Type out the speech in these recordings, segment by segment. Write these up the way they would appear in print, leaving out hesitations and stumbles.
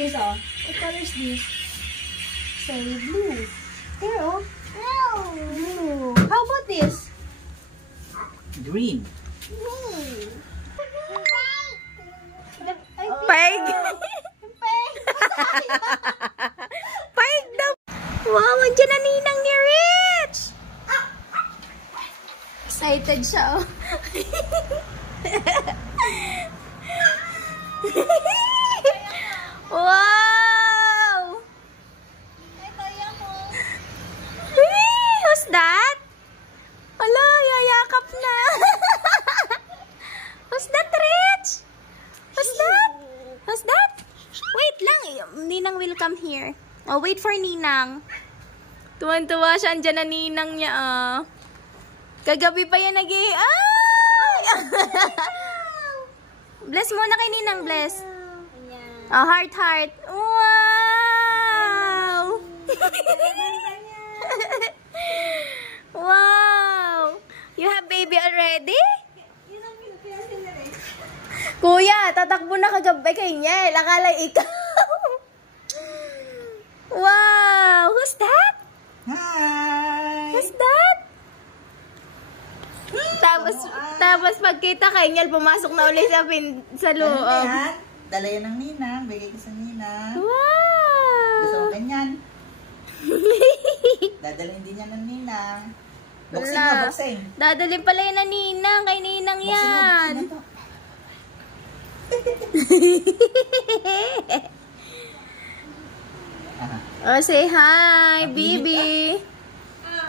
this, oh? What color is this? Say blue. There, oh. Blue. How about this? Green. Peg. Peg daw. Wow, andyan na ninang ni Rich. Excited siya, oh. Wow! Who's that? Hala, yayakap na. Who's that, Rich? Who's that? Who's that? Wait lang. Ninang will come here. Oh, wait for Ninang. Tuwan-tuwa siya. Andyan na Ninang niya, ah. Kagabi pa yan nag-i... Ay! Bless muna kay Ninang, bless. Oh, heart, heart. Wow! Wow! You have baby already? Kuya, tatakbo na kagabi kay Niel. Akala ikaw. Wow! Who's that? Hi! Who's that? Tapos pagkita kay Niel, pumasok na ulit sa loob. Dala yan ng ninang. Bigay ko sa ninang. Wow! Gusto mo ganyan? Dadalhin din yan ng ninang. Boxing na, boxing. Dadalhin pala yan ng ninang. Kay ninang yan. Oh, say hi, Bibi.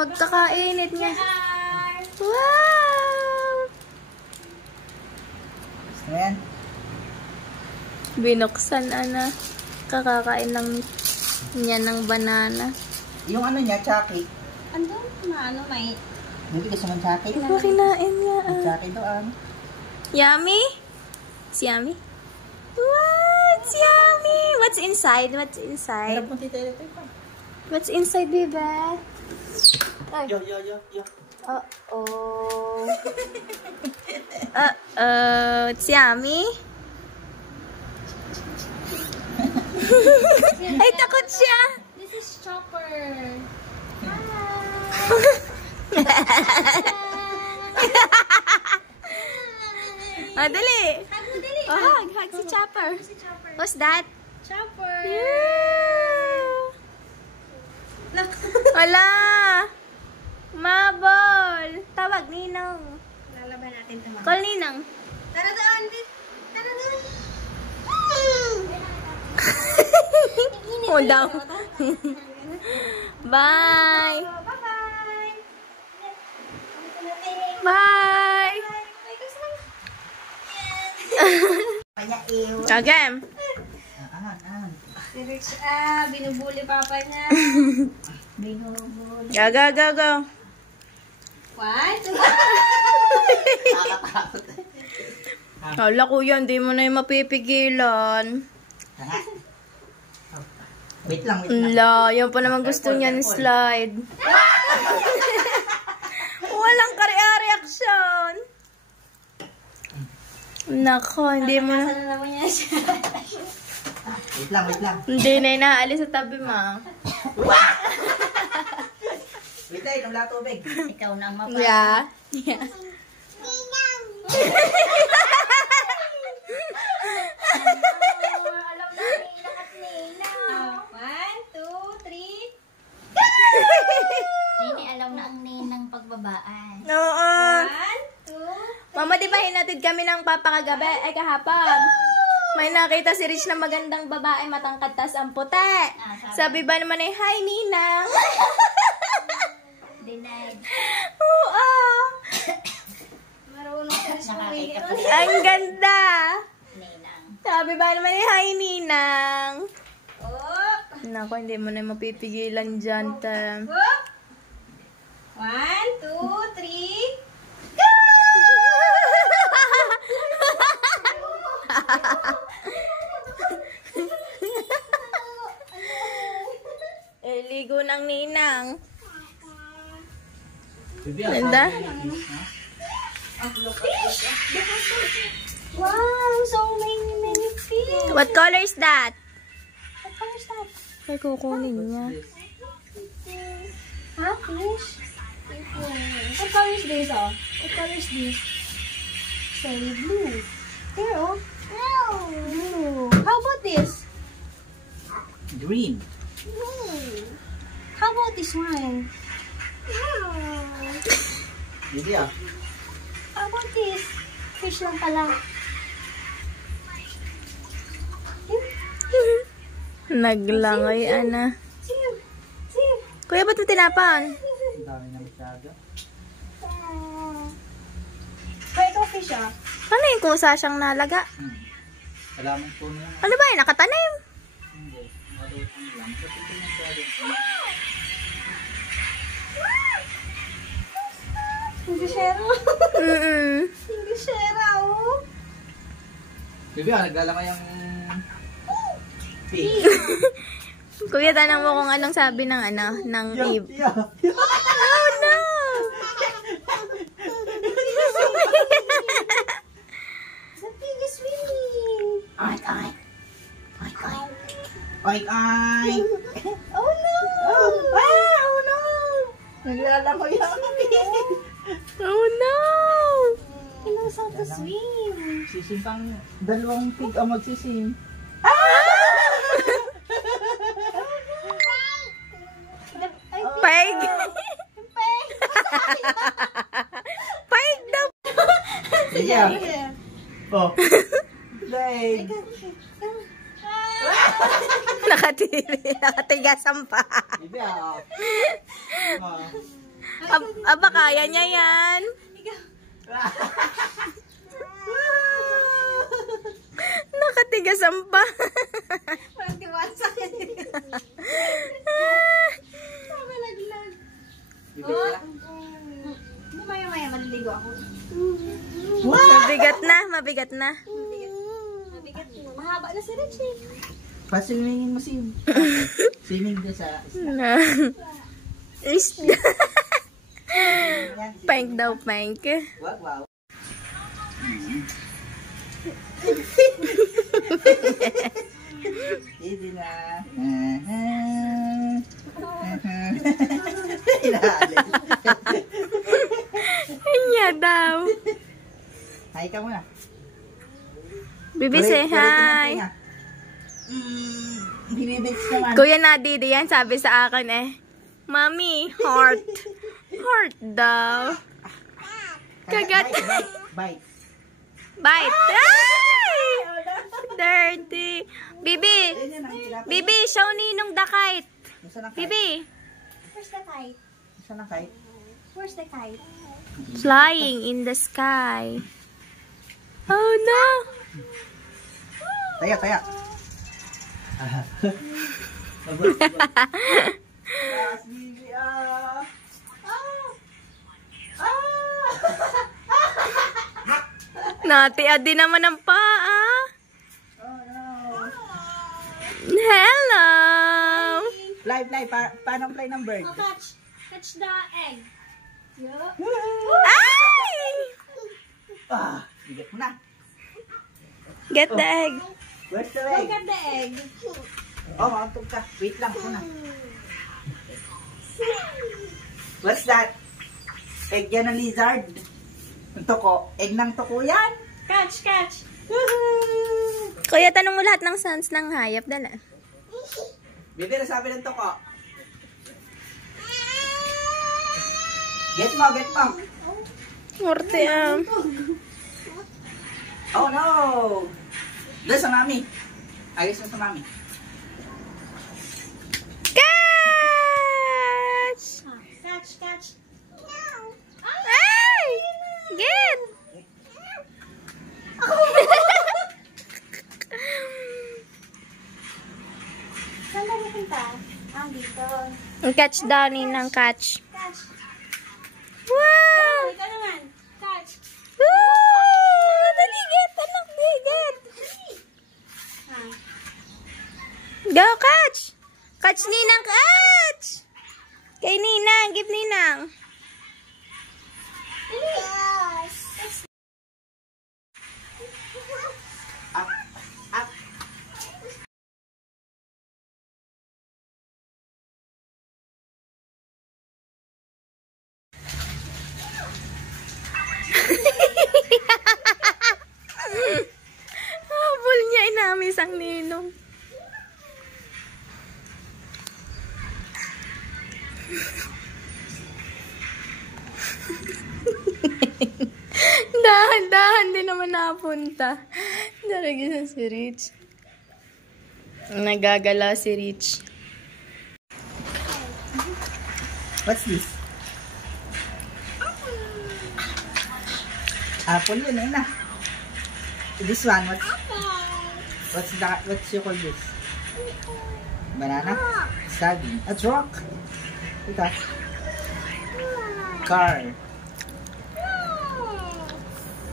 Pagkakainit niya. Wow! Gusto mo yan? Binuksan, ana. Kakakain lang niya ng banana. Yung ano niya, Chucky. Ano? Ano may... Hindi gusto mong Chucky? Kinain niya. Yung Chucky doon. Yummy? It's yummy? What? It's yummy! What's inside? What's inside? Harap mo tita ito pa. What's inside, baby? Yo. Uh-oh. Uh-oh. It's yummy? Ay, takot siya! This is Chopper. Oh, dali! Hug mo, dali. Oh, hug si Chopper. Who's that? Chopper. Yeah. Wala! Mabol! Tawag, Ninong. Lalaban natin ito, mama. Call Ninang. Tara doon. Tara doon. Oh, daw. Bye! Bye-bye. Bye! Again. Si Rich, binubuli papa niya. Binubuli. Go. 1, 2, Hala, kuya, hindi mo na yung mapipigilan. Wait lang. La, yan pa naman gusto niya ni slide. Walang reaction. Nako, hindi mo na. Nasaan naman niya siya? Wait lang. Hindi na inaalis sa tabi, ma. Wait lang, inom lang tubig. Ikaw na ang mapa. Yeah. Alam na, iiyak at ninang. 1, 2, 3. Nini, alam na ang ninang pagbabaan. Oo. 1, 2, Mama, di ba hinatid kami ng papa kagabi? Ay, kahapon. May nakita si Rich na magandang babae, matangkad tas ang puti. Sabi ba naman ay, hi, Nina. Denied. Oo. Marunong sa swimming. Ang ganda. Ninang. Sabi ba naman ay, hi, Ninang. Oop. Naku, hindi mo na mapipigilan dyan. Oop. 1, 2, 3. Ligo ng ninang. Ganda? Wow, so many fish. What color is that? color is that? Ay, kukunin niya. Huh? Fish? What color is this, oh? What color is this? Say blue. Here, oh. Blue. How about this? Green. How about this one? Hindi ah. How about this? Fish lang pala. Naglangoy, ana. Sige. Sige. Kuya, ba't mo tinapan? Ang dami na masyado. Kaya ito fish, ah. Ano yung kusa siyang nalaga? Alaman po na lang. Ano ba yun? Nakatanim? Hindi. Malutong lang. Kasi ito masyado. Hindi shera. Hindi shera, oh. Bibi ah, naglalama yung pig. Kuya, tanong mo kung anong sabi ng ng Eve. Yeah. Oh, no! The pig is swimming. Oink, oink. Oink, oink. Oink, oink. Oh, no. Oh no! Naglalama yung pig. Oh, no! He knows how to swim. Sisimpang dalawang pig ang magsisim. Paig! Paig daw! Yeah. Oh. Like. Nakatigas ang pa. Bibi ah. Aba, kaya niya yan. Nakatigas ang pa. Parang tiwala sa akin. Nalaglag. Bibi ah. Maya-maya, maliligo ako. Mabigat na, mabigat na. Mabigat na. Mahaba na si Richie. Pasilingin mo sim. Swimming din sa Na. Isda. Pank daw, pank. Wow, wow. Hindi na. Kanya daw. Hi ka muna. Bibi, say hi. Binibits naman. Kuya Nadidi yan, sabi sa akin Mami, heart. Heart daw. Kagat. Bite. Bite. Ay! Dirty. Bibi. Bibi, show Ninong the kite. Bibi. Where's the kite? Saan ang kite? Where's the kite? Flying in the sky. Oh no. Taya, taya. Natiad din naman ang paa. Hello. Fly, fly. Paano fly ng bird? Oh, catch the egg. Yeah. Ay! Bigat mo na. Get the egg. Where's the Look egg? at the egg. Oh, makantog ka. Wait lang muna. What's that? Egg yan ng lizard. Ang toko. Egg ng toko yan. Catch, catch. Kuya, tanong mo lahat ng sounds ng hayop. Dala. Bibi, nasabi ng toko. Get mo, get mo. Morte Oh no! Doon sa mami. Ayos mo sa mami. Catch! Catch, catch. Ay! Get! Saan ba napunta? Dito. Catch daw ng catch. Catch. Wow! Ikaw naman. Catch. Woo! Dali, get! Anak, get! Go, catch! Catch, Ninang, catch! Kay Ninang, give Ninang. ang ninong. Dahan-dahan din naman napunta. Daragin si Rich. Nagagala si Rich. What's this? Apple yun, eh na. This one, what's you call this? Banana? Saging. A truck. Ito. Car.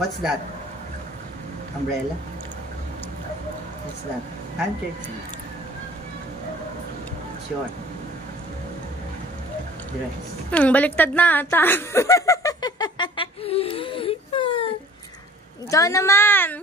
What's that? Umbrella? What's that? Handkerchief. Short. Dress. Baliktad na ata. Ikaw naman.